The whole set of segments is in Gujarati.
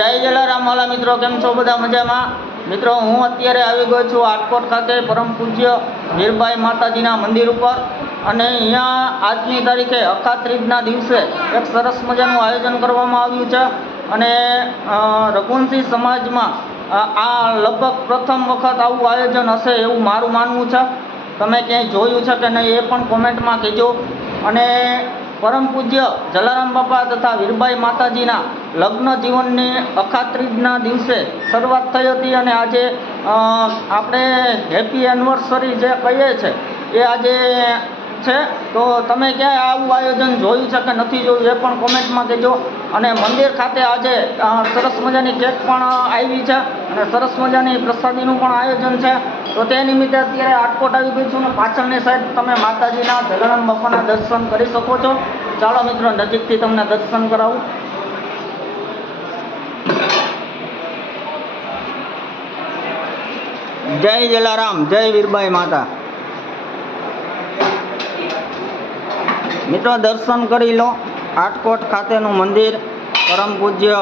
જય જલારામ વાલા મિત્રો, કેમ છો બધા મજામાં? મિત્રો, હું અત્યારે આવી ગયો છું આટકોટ ખાતે પરમ પૂજ્ય વીરબાઈ માતાજીના મંદિર ઉપર. અને અહીંયા આજની તારીખે અખાત ત્રીજના દિવસે એક સરસ મજાનું આયોજન કરવામાં આવ્યું છે. અને રઘુવંશી સમાજમાં આ લગભગ પ્રથમ વખત આવું આયોજન હશે એવું મારું માનવું છે. તમે ક્યાંય જોયું છે કે નહીં એ પણ કોમેન્ટમાં કહેજો. અને પરમ પૂજ્ય જલારામ બાપા તથા વીરબાઈ માતાજીના લગ્ન જીવનની અખાત ત્રીજના દિવસે શરૂઆત થઈ હતી. અને આજે આપણે હેપી એનિવર્સરી જે કહીએ છીએ એ આજે છે. તો તમે ક્યાંય આવું આયોજન જોયું છે કે નથી જોયું એ પણ કોમેન્ટમાં કહેજો. અને મંદિર ખાતે આજે સરસ મજાની કેક પણ આવી છે અને સરસ મજાની પ્રસાદીનું પણ આયોજન છે. તો તે નિમિત્તે અત્યારે આટકોટ આવી ગઈ છું અને પાછળની સાઈડ તમે માતાજીના જલારામ બાપાના દર્શન કરી શકો છો. ચાલો મિત્રો, નજીકથી તમને દર્શન કરાવું. જય જલારામ, જય વીરબાઈ માતા. મિત્રો, દર્શન કરી લો. આટકોટ ખાતેનું મંદિર, પરમ પૂજ્ય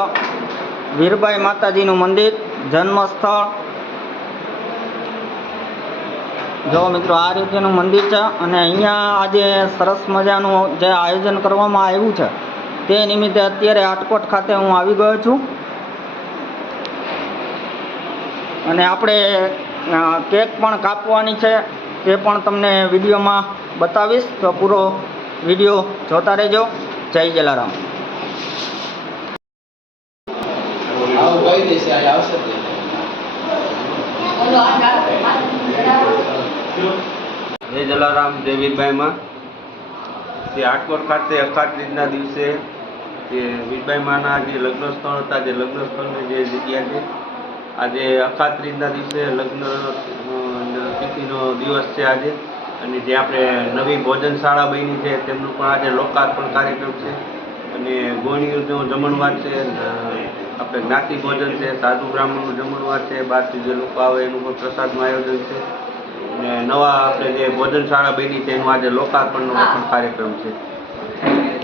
વીરબાઈ માતાજીનું મંદિર, જન્મસ્થળ. જો મિત્રો, આ રીતેનું મંદિર છે. અને અહીંયા આજે સરસ મજાનું જે આયોજન કરવામાં આવ્યું છે તે નિમિત્તે અત્યારે આટકોટ ખાતે હું આવી ગયો છું. અને આપણે કેક પણ કાપવાની છે તે પણ તમને વિડીયોમાં બતાવીશ. તો પૂરો વિડીયો જોતા રહેજો. જય જલારામ. જય જલારામ, જય વીરબાઈમાં. તે આટકોટ ખાતે અખાત ત્રીજના દિવસે જે વીરબાઈ માના જે લગ્ન સ્થળ હતા, જે લગ્ન સ્થળની જે જગ્યા છે, આજે અખાત ત્રીજના દિવસે લગ્ન તિથિનો દિવસ છે આજે. અને જે આપણે નવી ભોજનશાળા બની છે તેમનું પણ આજે લોકાર્પણ કાર્યક્રમ છે. અને ગોળીનો જમણવાર છે, આપણે જ્ઞાતિ ભોજન છે, સાધુ બ્રાહ્મણનું જમણવાર છે, બહારથી જે લોકો આવે એનું પણ પ્રસાદનું આયોજન છે. અને નવા આપણે જે ભોજનશાળા બની છે એનું આજે લોકાર્પણનો પણ કાર્યક્રમ છે.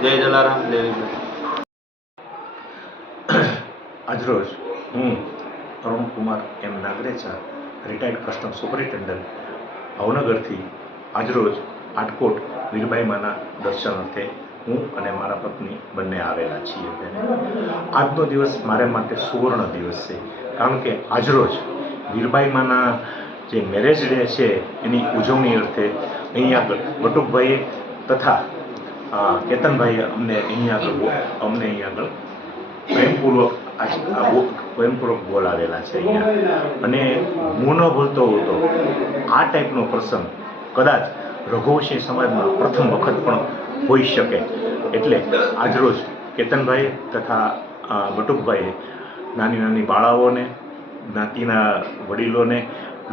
જય જલારામ, જય વીરબાઈ. આજરોજ હું અરુણ કુમાર એમ નાગરેચા, રિટાયર્ડ કસ્ટમ સુપરિન્ટેન્ડન્ટ ભાવનગરથી આજરોજ આટકોટ વીરબાઈ માના દર્શન અર્થે હું અને મારા પત્ની બંને આવેલા છીએ. આજનો દિવસ મારા માટે સુવર્ણ દિવસ છે, કારણ કે આજરોજ વીરબાઈ માના જે મેરેજ ડે છે એની ઉજવણી અર્થે અહીં આગળ બટુકભાઈએ તથા કેતનભાઈએ અમને અહીં આગળ પ્રેમપૂર્વક બોલાવેલા છે અહીંયા. અને હું ન ભૂલતો હતો આ ટાઈપનો પ્રસંગ કદાચ રઘુવંશી સમાજમાં પ્રથમ વખત પણ હોઈ શકે. એટલે આજરોજ કેતનભાઈ તથા બટુકભાઈએ નાની નાની બાળાઓને, જ્ઞાતિના વડીલોને,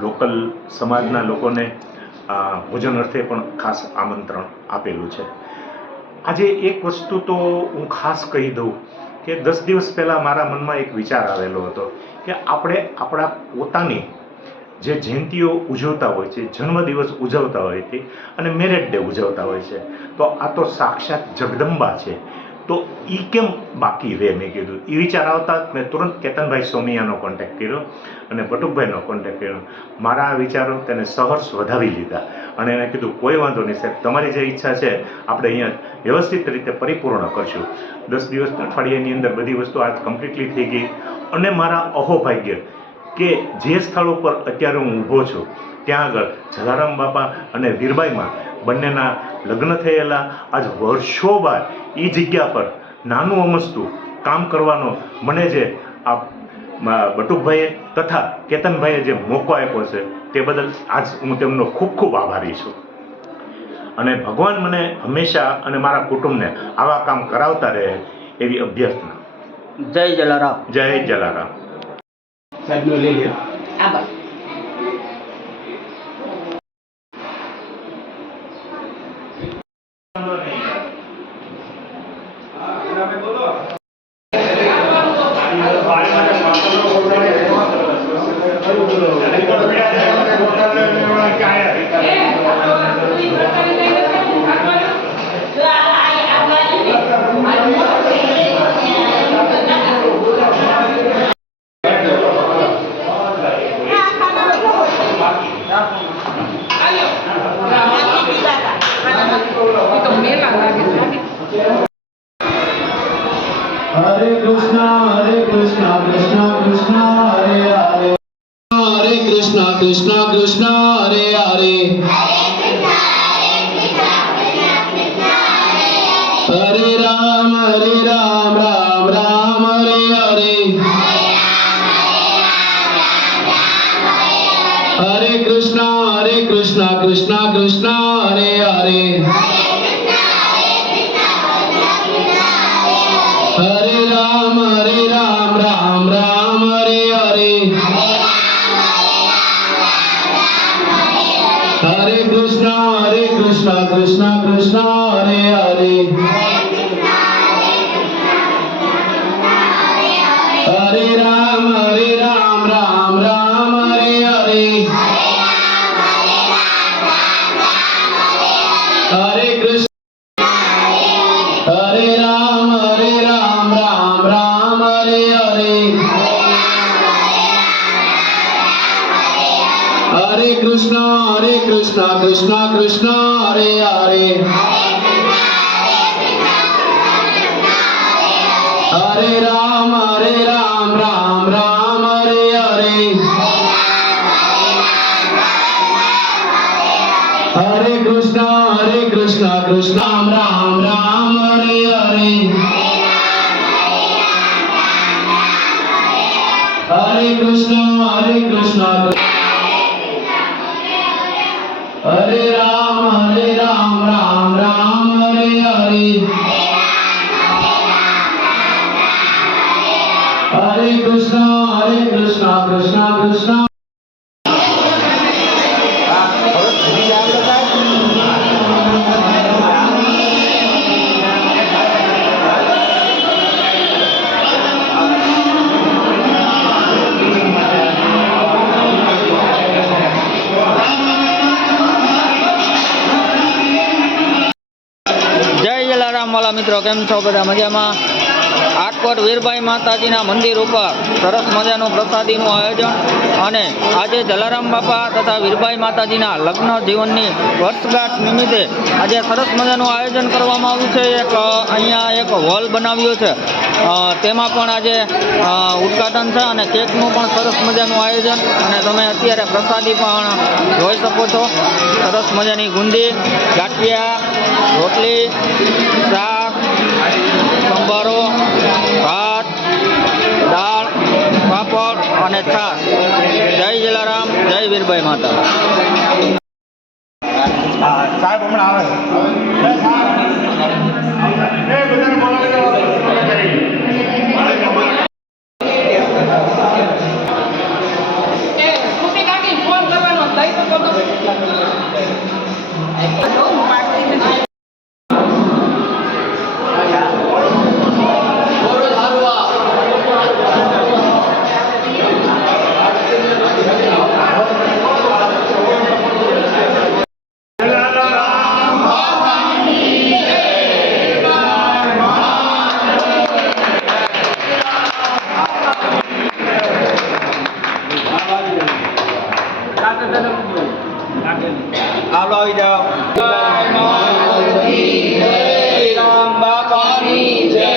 લોકલ સમાજના લોકોને ભોજન અર્થે પણ ખાસ આમંત્રણ આપેલું છે. આજે એક વસ્તુ તો હું ખાસ કહી દઉં કે 10 દિવસ પહેલાં મારા મનમાં એક વિચાર આવેલો હતો કે આપણે આપણા પોતાની જે જયંતીઓ ઉજવતા હોય છે, જન્મદિવસ ઉજવતા હોય છે અને મેરેજ ડે ઉજવતા હોય છે, તો આ તો સાક્ષાત જગદંબા છે, તો એ કેમ બાકી રહે? મેં કીધું. એ વિચાર આવતા મેં તુરંત કેતનભાઈ સોમિયાનો કોન્ટેક્ટ કર્યો અને બટુકભાઈનો કોન્ટેક્ટ કર્યો. મારા આ વિચારો તેને સહર્ષ વધાવી લીધા અને એને કીધું કોઈ વાંધો નહીં સાહેબ, તમારી જે ઈચ્છા છે આપણે અહીંયા વ્યવસ્થિત રીતે પરિપૂર્ણ કરશું. 10 દિવસ અઠવાડિયાની અંદર બધી વસ્તુ આજ કમ્પ્લીટલી થઈ ગઈ. અને મારા અહોભાગ્ય કે જે સ્થળ ઉપર અત્યારે હું ઊભો છું ત્યાં આગળ જલારામ બાપા અને વીરબાઈમાં બંનેના લગ્ન થયેલા. આજ વર્ષો બાદ એ જગ્યા પર નાનું અમસ્તું કામ કરવાનો મને જે આ બટુકભાઈએ તથા કેતનભાઈએ જે મોકો આપ્યો છે તે બદલ આજ હું તેમનો ખૂબ ખૂબ આભારી છું. અને ભગવાન મને હંમેશા અને મારા કુટુંબને આવા કામ કરાવતા રહે એવી અભ્યર્થના. જય જલારામ, જય જલારામ. સાહેબનો લઈ લે. આભાર. Gracias. Krishna Krishna Krishna Hare Hare Hare Krishna Krishna Krishna Hare Hare Hare Ram Ram Ram Hare Hare Hare Krishna Krishna Krishna Hare Hare Hare Ram Ram Ram Hare Hare Hare Krishna Krishna Krishna Hare Hare Hare Ram Ram Ram Hare Hare Hare Krishna Hare Ram Ram Hare Hare Hare Krishna Krishna Hare Hare Hare Ram Ram Hare Hare Hare Krishna Ram Ram Hare Hare Hare Krishna Hare Ram Ram Hare Hare Hare Krishna Krishna જય જલારામ વાલા મિત્રો, કેમ છો બધા? મજામાં? આટકોટ વીરબાઈ માતાજીના મંદિર ઉપર સરસ મજાનું પ્રસાદીનું આયોજન અને આજે જલારામ બાપા તથા વીરબાઈ માતાજીના લગ્ન જીવનની વર્ષગાંઠ નિમિત્તે આજે સરસ મજાનું આયોજન કરવામાં આવ્યું છે. અહીંયા એક હોલ બનાવ્યો છે, તેમાં પણ આજે ઉદ્ઘાટન છે અને કેકનું પણ સરસ મજાનું આયોજન. અને તમે અત્યારે પ્રસાદી પણ જોઈ શકો છો. સરસ મજાની ગુંદી, ગાંઠિયા, રોટલી, શાક, સંભારો, ભાત, દાળ, પાપડ અને છાશ. જય જલારામ, જય વીરબાઈ માતા. સાહેબ હમણાં આવે હાલો આવી જાઓ. રામ બાપાની જય.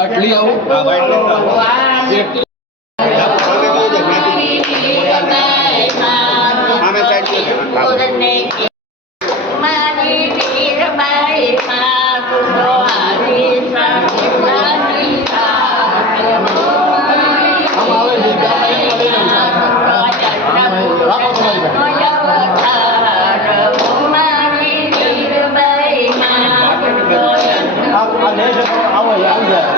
આટલી આવું Bye. આવો આવી જાય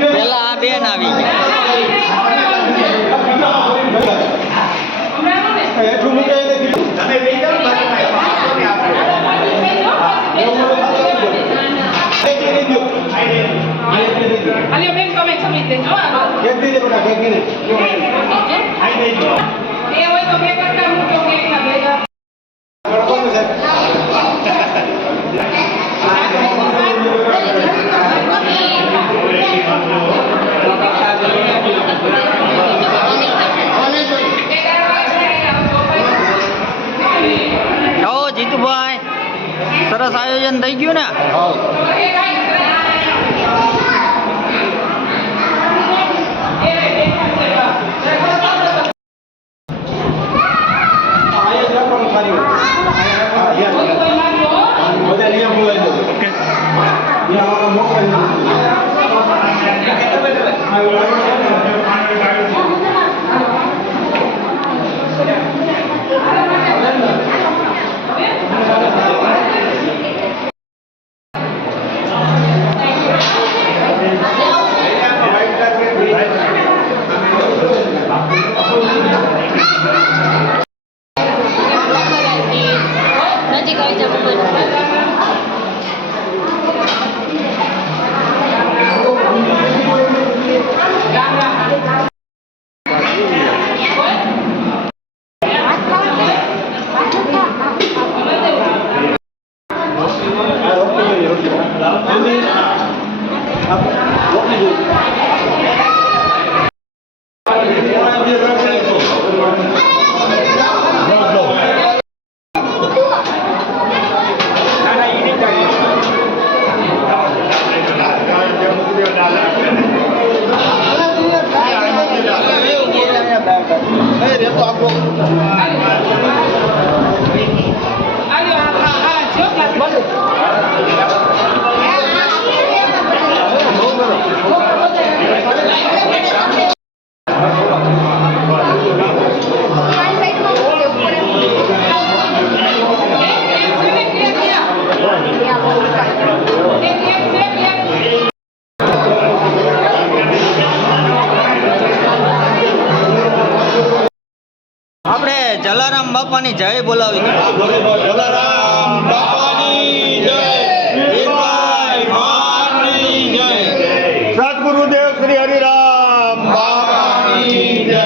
પેલા આ બેન આવી ગયા. આવો જીતુભાઈ, સરસ આયોજન થઈ ગયું ને. ઓકે આપણે જલારામ બાપાની જય બોલાવી સદગુરુદેવ શ્રી હરિરામ બાપાની જય.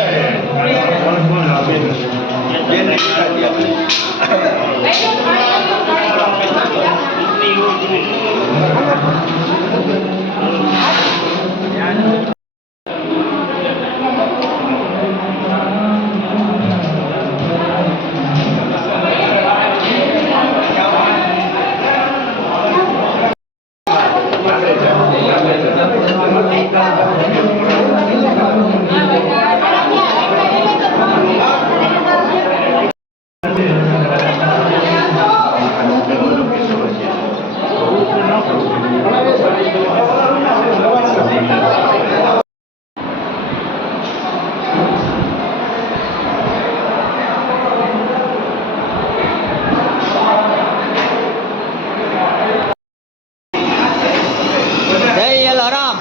જય જલારામ.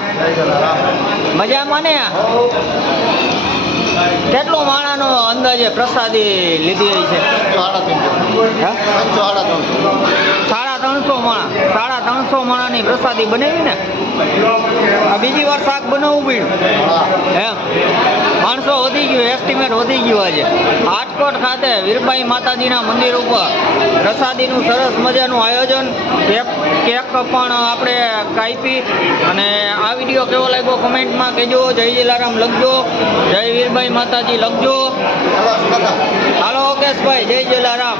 મજામાં ને? કેટલો માણાનો અંદાજે પ્રસાદી લીધી છે? 350 માણા. 350 માણાની પ્રસાદી બનાવી ને? આ બીજી વાર શાક બનાવવું પડ્યું એમ? માણસો વધી ગયું, એસ્ટિમેટ વધી ગયું. આજે રાજકોટ ખાતે વીરબાઈ માતાજીના મંદિર ઉપર પ્રસાદીનું સરસ મજાનું આયોજન, કેક પણ આપણે કાપી. અને આ વિડીયો કેવો લાગ્યો કમેન્ટમાં કહેજો. જય જલારામ લખજો, જય વીરબાઈ માતાજી લખજો. હાલો ઓકેશભાઈ, જય જલારામ.